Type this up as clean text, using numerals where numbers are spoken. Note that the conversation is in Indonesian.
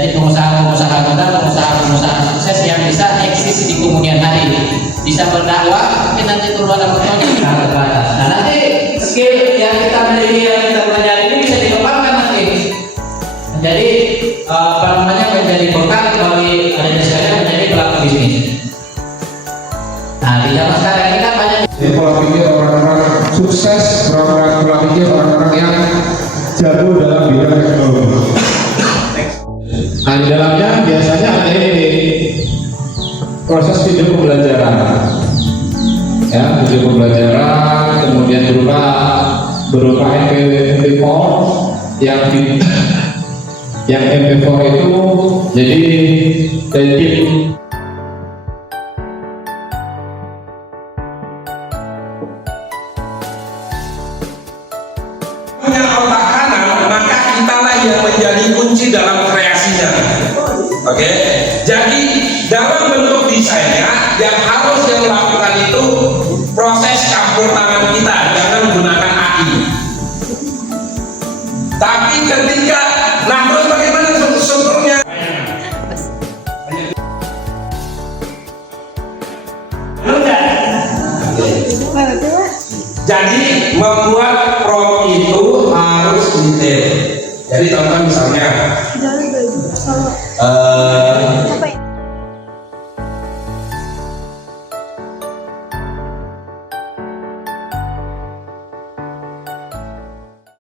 Jadi pengusaha-pengusaha muda, pengusaha-pengusaha sukses yang bisa eksis di kemudian hari, bisa berdakwah, mungkin nanti keluar fotonya terbatas. Nah nanti skill yang kita miliki, yang kita pelajari ini bisa dikembangkan nanti. Jadi menjadi bekal bagi adik sekalian menjadi pelaku bisnis. Nah di zaman sekarang ini kan banyak. Jadi pola pikir orang-orang sukses, pola pikir orang-orang yang jago dalam bidang teknologi. Nah di dalamnya biasanya ada ini proses video pembelajaran, ya video pembelajaran, kemudian berupa MP4 yang MP4 itu jadi dari punya otak kanan, maka kitalah yang menjadi kunci dalam kreasinya. Oke, jadi dalam bentuk desainnya yang harus yang lakukan itu proses campur tangan kita, jangan menggunakan AI. Tapi ketika, nah terus bagaimana strukturnya? Jadi membuat prompt itu harus detail. Jadi contoh misalnya